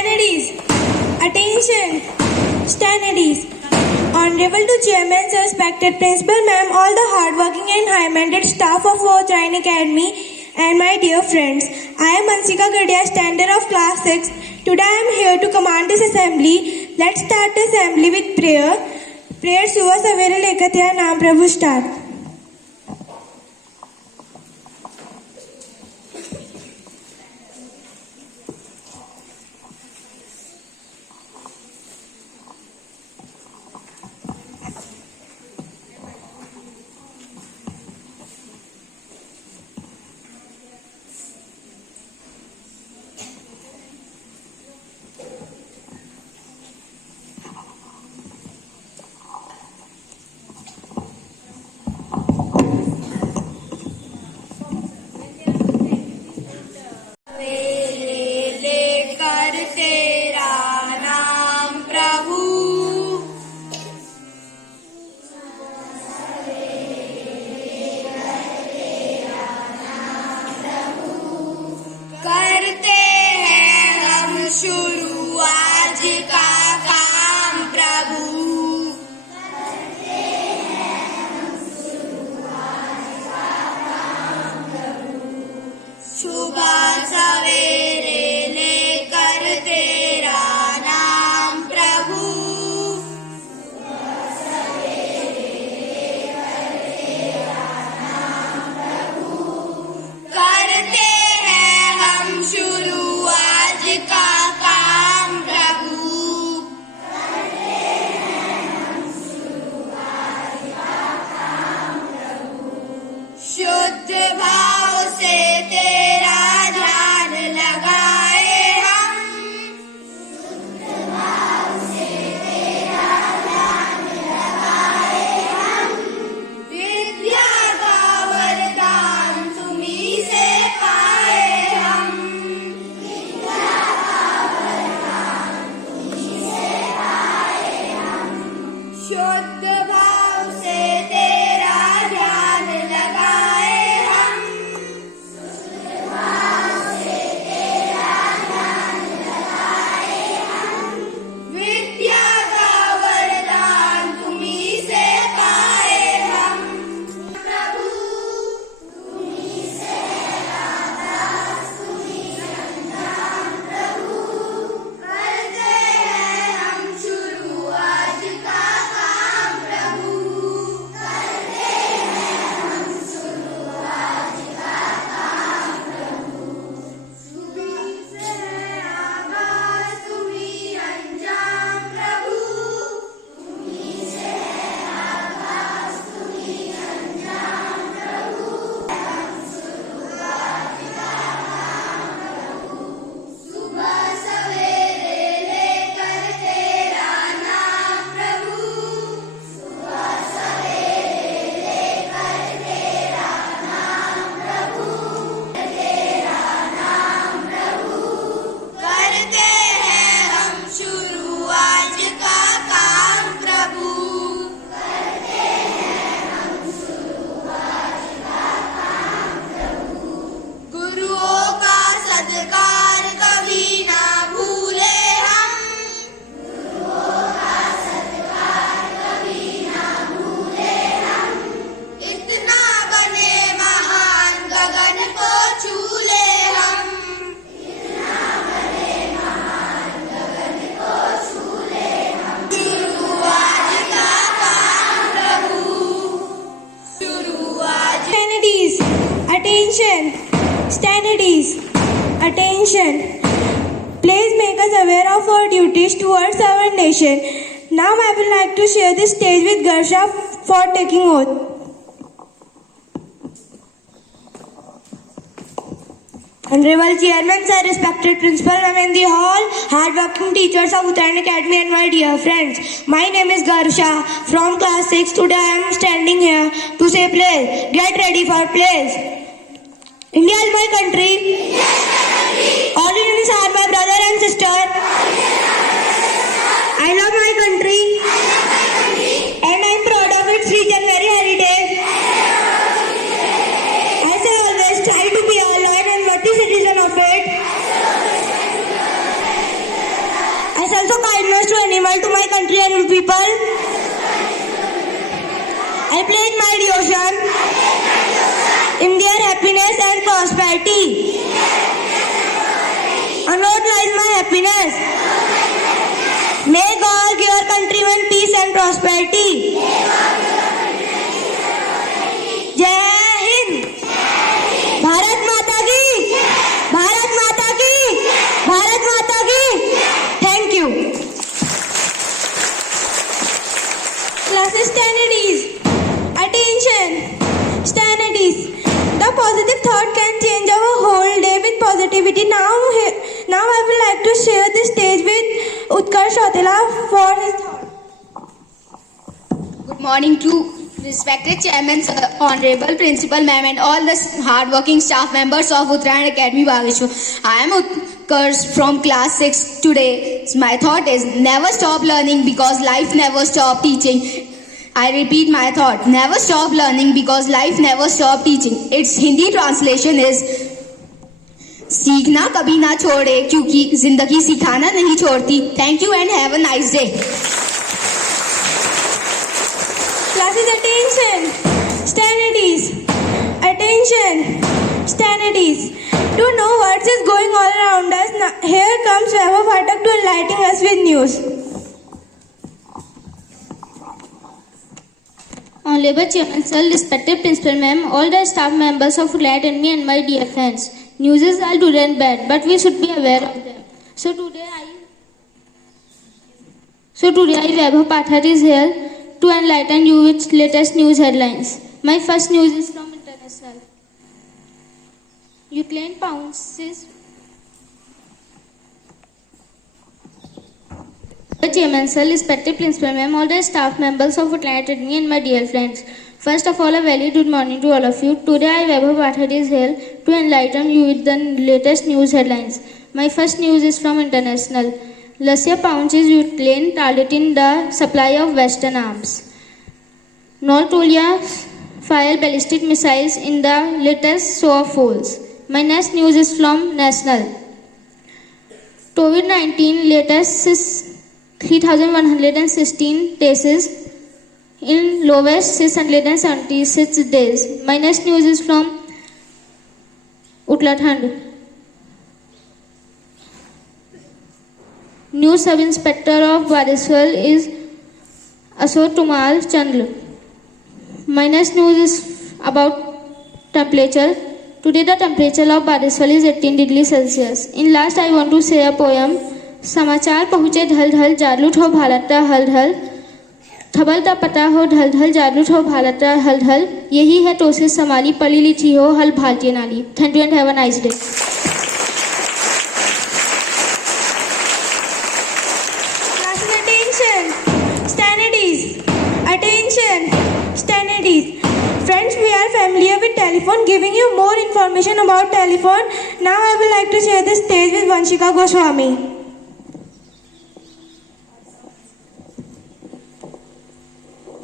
Stand at ease. Attention. Stand at ease. Honorable to Chairman, Sir, respected Principal Ma'am, all the hardworking and high-minded staff of our Jain Academy, and my dear friends. I am Mansika Gadia, standard of class 6. Today I am here to command this assembly. Let's start the assembly with prayer. Prayer सुबह सवेरे लेकर तेरा नाम प्रभु start. Attention. Stand at ease. Attention. Please make us aware of our duties towards our nation. Now I would like to share the stage with Garsha for taking oath. Honorable Chairman, Sir, respected Principal, Ma'am, in the hall, hard-working teachers of Uttarakhand Academy, and my dear friends. My name is Garsha from class 6. Today I am standing here to say place. Get ready for place. India is my country. All Indians are my brother and sister. I love my country. And I am proud of its rich and very heritage. I say always try to be a loyal and worthy citizen of it. people. I pledge my devotion in their happiness and prosperity. On road lies my happiness. May God give our countrymen peace and prosperity. Jai Hind. Bharat Mata ki. Bharat Mata ki. Bharat Mata ki. Thank you. Classes standards. Attention. Standards. The positive thought can change our whole day with positivity. Now I would like to share the stage with Utkarsh Chautala for his thought. Good morning to respected chairman, honorable principal ma'am and all the hard-working staff members of Uttarayan Academy Bageshwar. I am Utkarsh from class 6 today. My thought is never stop learning because life never stop teaching. I repeat my thought, never stop learning because life never stop teaching. Its Hindi translation is सीखना कभी ना छोड़े क्योंकि जिंदगी सिखाना नहीं छोड़ती. Thank you and have a nice day. Classes attention. Standards. Attention. Standards. To know what is going on around us, here comes Vaibhav Phatak to enlighten us with news. Honorable Chairman Sir, respected Principal Ma'am, all the staff members of Uttarayan Academy and my dear friends. News is all good and bad, but we should be aware of them. So today I, Vaibhav Phatak is here to enlighten you with latest news headlines. My first news is from international. Ukraine pounces. Chairman Sir, respected Principal Ma'am, all the staff members of Uttarayan Academy and my dear friends. First of all, a very good morning to all of you. Today I, Vaibhav Phatak, is here to enlighten you with the latest news headlines. My first news is from international. Russia pounces Ukraine, targeting the supply of Western arms. North Korea fire ballistic missiles in the latest show of force. My next news is from national. COVID-19 latest 3,116 cases in lowest 676 days. My next news is from Uttarakhand. New sub-inspector of Badeswar is Ashok Kumar Chandra. My next news is about temperature. Today the temperature of Badeswar is 18 degrees Celsius. In last I want to say a poem. समाचार पहुँचे ढल ढल जालूट हो भारत हल ढल खबर दा पता हो ढल ढल जालूट हो भारत हल ढल यही है तो से संभाली पली लिखी हो हल भारतीय नाली. Thank you and have a nice day. Classes attention. Standards. Attention. Standards. Friends, we are familiar with telephone, giving you more information about telephone. Now I would like to share the stage with Vanshika Goswami.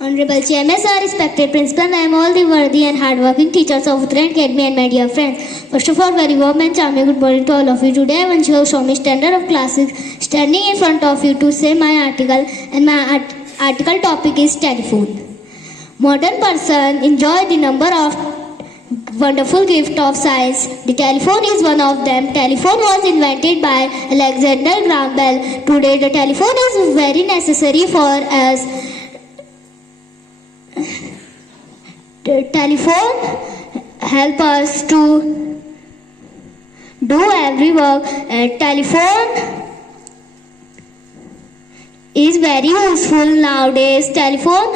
Honorable Chairman Sir, respected Principal Ma'am, all the worthy and hardworking teachers of Uttarayan Academy and my dear friends. First of all, very warm and charming good morning to all of you. Today I want to show me standard of classes standing in front of you to say my article, and my article topic is telephone. Modern person enjoy the number of wonderful gift of science. The telephone is one of them. Telephone was invented by Alexander Graham Bell. Today the telephone is very necessary for us. The telephone help us to do every work. Telephone is very useful nowadays. Telephone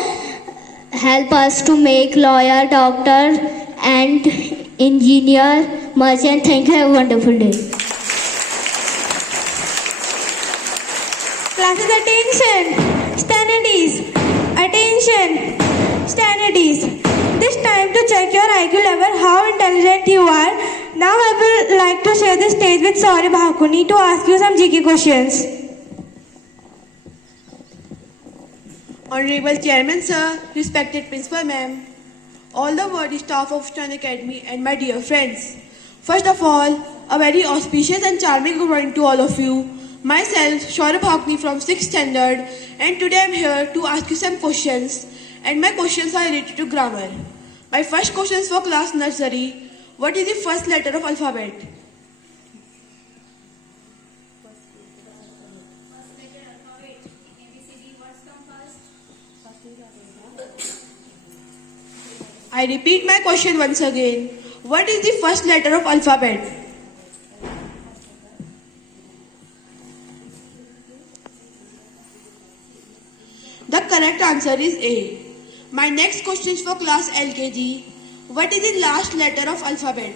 help us to make lawyer, doctor and engineer, merchant. Thank you. Have a wonderful day. Classes attention. Standards. Attention. Standards. This time to check your IQ level, how intelligent you are. Now I would like to share the stage with Saurabh Bhakuni to ask you some GK questions. Honorable Chairman Sir, respected Principal Ma'am, all the worthy staff of Uttarayan Academy and my dear friends. First of all, a very auspicious and charming good morning to all of you. Myself, Shaurabh Hawkney from 6th standard, and today I'm here to ask you some questions, and my questions are related to grammar. My first question is for class nursery. What is the first letter of alphabet? I repeat my question once again. What is the first letter of alphabet? The correct answer is A. My next question is for class LKG. What is the last letter of alphabet?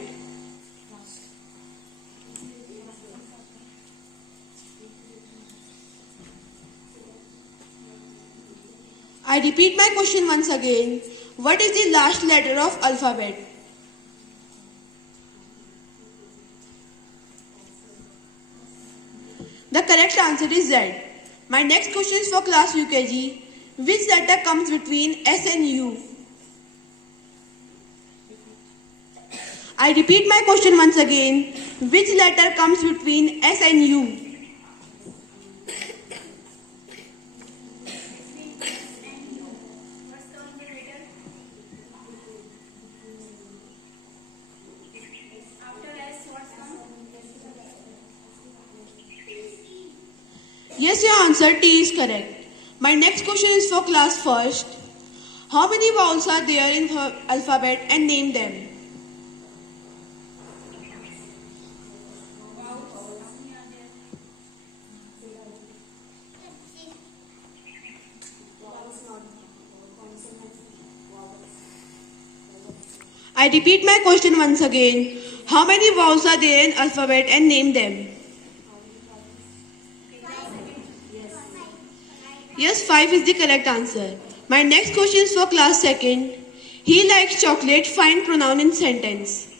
I repeat my question once again. What is the last letter of alphabet? The correct answer is Z. My next question is for class UKG. Which letter comes between S and U? I repeat my question once again. Which letter comes between S and U? Yes, your answer T is correct. My next question is for class first. How many vowels are there in the alphabet and name them? I repeat my question once again. How many vowels are there in alphabet and name them? Yes, 5 is the correct answer. My next question is for class second. He likes chocolate. Find pronoun in sentence.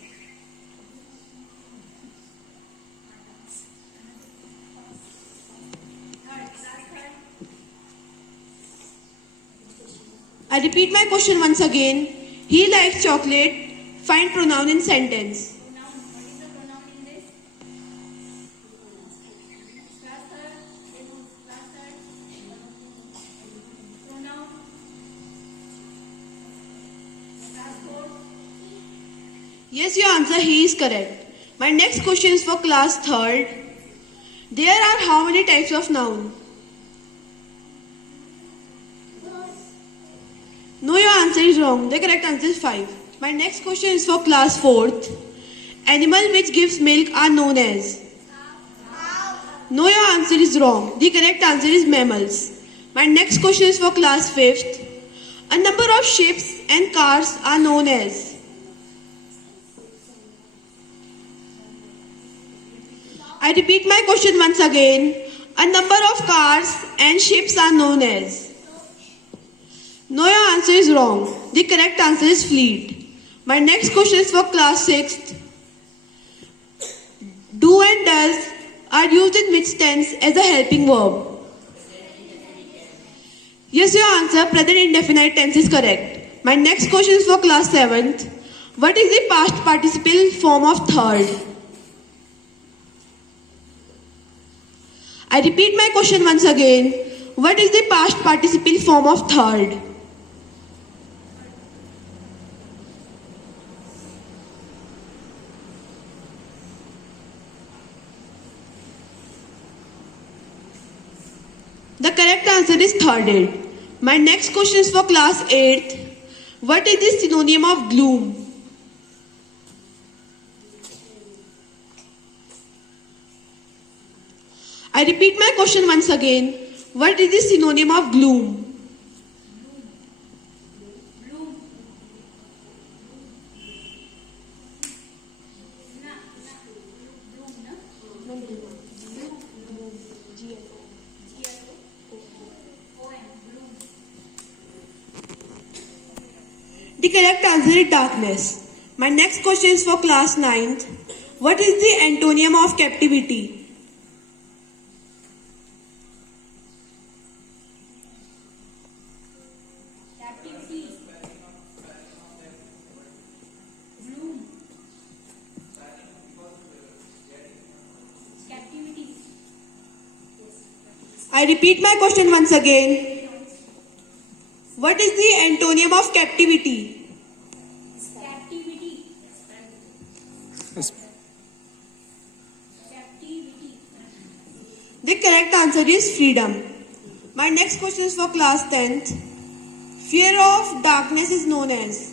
I repeat my question once again. He likes chocolate. Find pronoun in sentence. Yes, your answer he is correct. My next question is for class third. There are how many types of noun? No, your answer is wrong. The correct answer is 5. My next question is for class fourth. Animal which gives milk are known as? No, your answer is wrong. The correct answer is mammals. My next question is for class fifth. A number of ships and cars are known as? I repeat my question once again. A number of cars and ships are known as? No, your answer is wrong. The correct answer is fleet. My next question is for class 6th. Do and does are used in which tense as a helping verb? Yes, your answer, present indefinite tense is correct. My next question is for class 7th. What is the past participle form of third? I repeat my question once again. What is the past participle form of third? The correct answer is thirded. My next question is for class 8th. What is the synonym of gloom? I repeat my question once again. What is the synonym of gloom? The correct answer is darkness. My next question is for class 9th. What is the antonym of captivity? I repeat my question once again. What is the antonym of captivity? The correct answer is freedom. My next question is for class 10th. Fear of darkness is known as?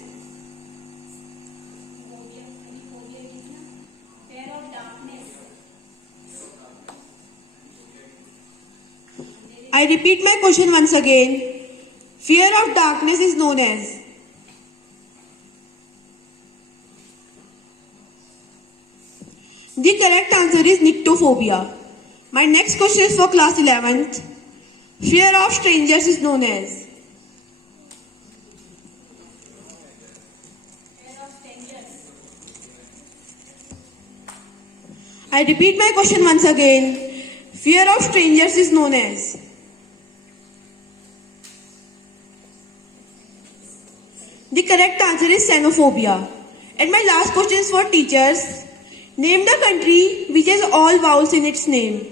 I repeat my question once again. Fear of darkness is known as? The correct answer is nyctophobia. My next question is for class 11th. Fear of strangers is known as? I repeat my question once again. Fear of strangers is known as? The correct answer is xenophobia. And my last question is for teachers. Name the country which has all vowels in its name.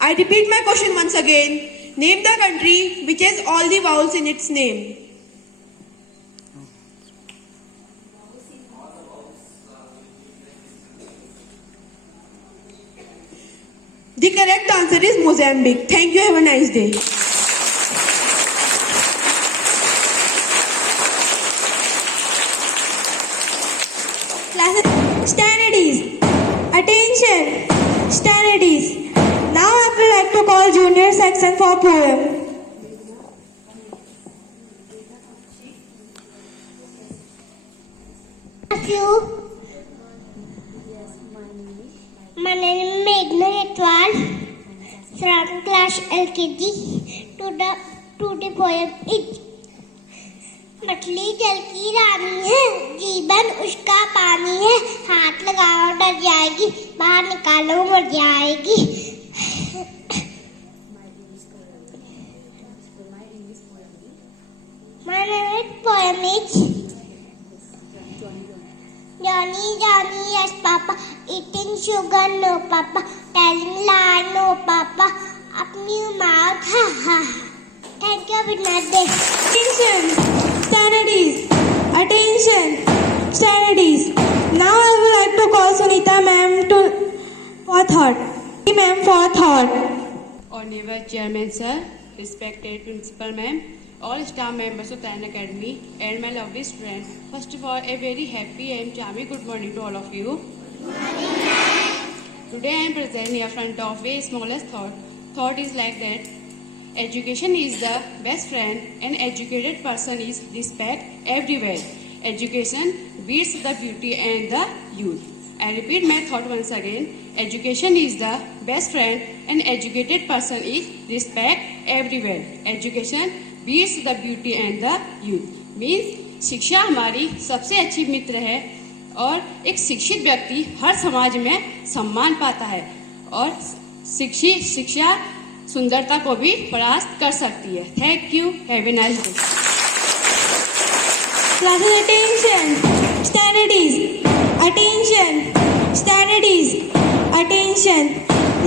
I repeat my question once again. Name the country which has all the vowels in its name. The correct answer is Mozambique. Thank you. Have a nice day. Standardies. Attention. Standardies. Now I would like to call junior section for poem. My name is Meghna Yatwal from class LKG. To the poem is मछली जल की रानी है, जीवन उसका पानी है, हाथ लगाओ डर जाएगी, बाहर निकालो मर जाएगी. My name poem is Johnny, Johnny, yes papa, eating sugar no papa, telling lie no papa, up new mouth ha ha. Thank you, good night. Attention. Standardies. Attention. Standardies. Now I would like to call Sunita ma'am for thought. Ma'am for thought. Honorable Chairman Sir, respected Principal Ma'am, all staff members of Uttarakhand Academy and my lovely students, first of all, a very happy and charming good morning to all of you. Today I am present in front of a smallest thought. Thought is like that. Education is the best friend. An educated person is respect everywhere. Education beats the beauty and the youth. I repeat my thought once again. Education is the best friend. An educated person is respect everywhere. Education beats the beauty and the youth. Means शिक्षा हमारी सबसे अच्छी मित्र है और एक शिक्षित व्यक्ति हर समाज में सम्मान पाता है और शिक्षा सुंदरता को भी परास्त कर सकती है. Thank you. Have a nice day. Classes attention. Standardies. Attention. Standardies. Attention.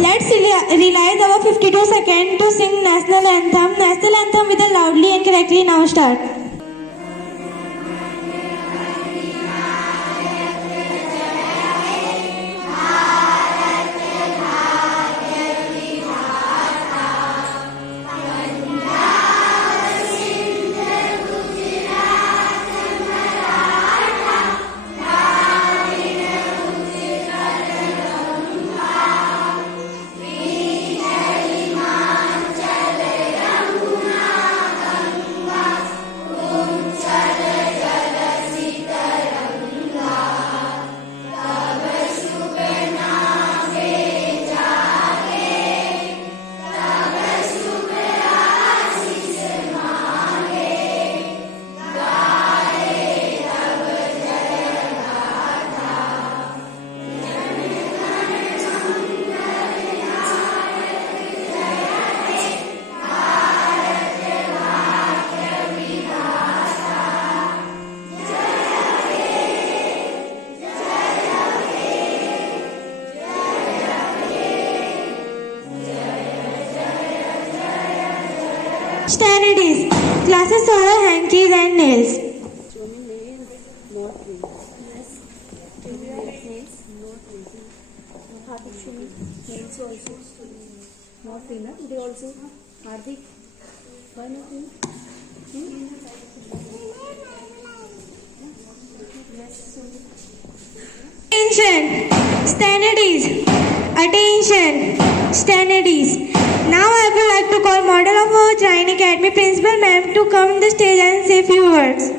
Let's realize our 52 seconds to sing national anthem. National anthem with a loudly and correctly. Now start. Stand at ease. Classes follow hankies and nails. Attention! Stand at ease. Attention! Stand at ease. Now I would like to call model of our Giant Academy principal ma'am to come on the stage and say few words.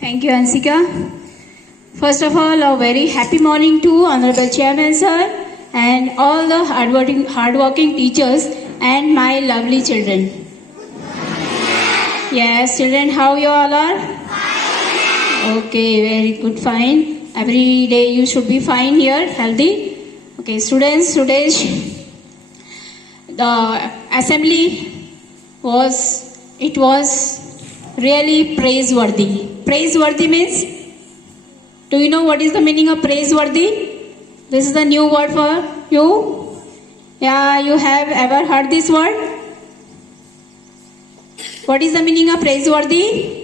Thank you, Ansika. First of all, a very happy morning to Honorable Chairman Sir and all the hardworking teachers and my lovely children. Yes, children, how you all are? Okay, very good, fine. Every day you should be fine here, healthy. Okay, students, today the assembly was really praiseworthy. Praiseworthy means, do you know what is the meaning of praiseworthy? This is the new word for you. Yeah, you have ever heard this word? What is the meaning of praiseworthy?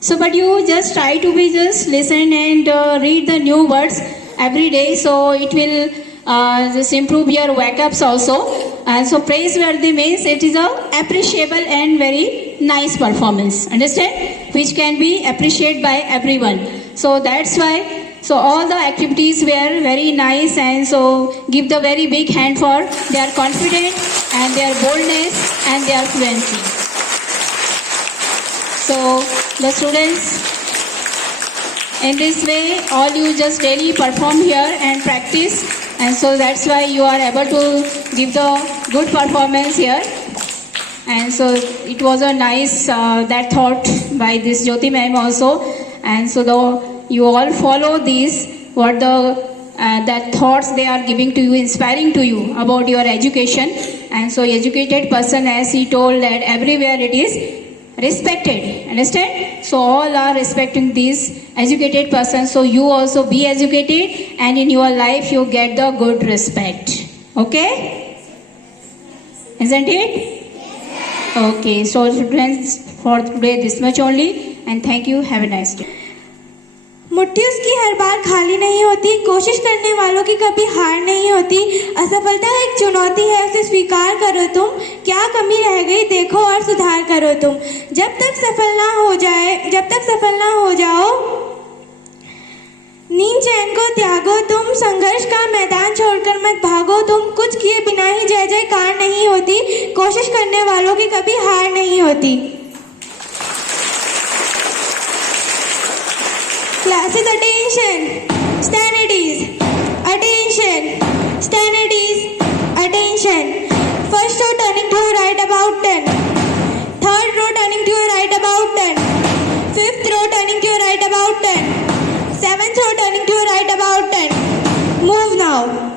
So, but you just try to be just listen and read the new words every day, so it will just improve your wake-ups also. And so praiseworthy means it is a appreciable and very nice performance, understand? Which can be appreciated by everyone. So that's why, so all the activities were very nice, and so give the very big hand for their confidence and their boldness and their fluency. So the students, in this way, all you just daily perform here and practice, and so that's why you are able to give the good performance here. And so it was a nice that thought by this Jyoti ma'am also, and so you all follow these what that thoughts they are giving to you, inspiring to you about your education. And so educated person, as he told, that everywhere it is respected, understand? So all are respecting these educated persons, so you also be educated, and in your life you get the good respect. Okay, isn't it? Okay, so friends, for today this much only, and thank you. Have a nice day. मुट्ठी उसकी हर बार खाली नहीं होती, कोशिश करने वालों की कभी हार नहीं होती। असफलता एक चुनौती है, उसे स्वीकार करो तुम, क्या कमी रह गई देखो और सुधार करो तुम। जब तक सफल ना हो जाओ, नींद चैन को त्यागो तुम, संघर्ष का मैदान छोड़कर मत भागो तुम। कुछ किए बिना ही जय जयकार नहीं होती, कोशिश करने वालों की कभी हार नहीं होती। Classes, attention, stand at ease, attention, stand at ease, attention. First row turning to your right about 10, third row turning to your right about 10, fifth row turning to your right about 10, seventh row turning to your right about 10. Move now.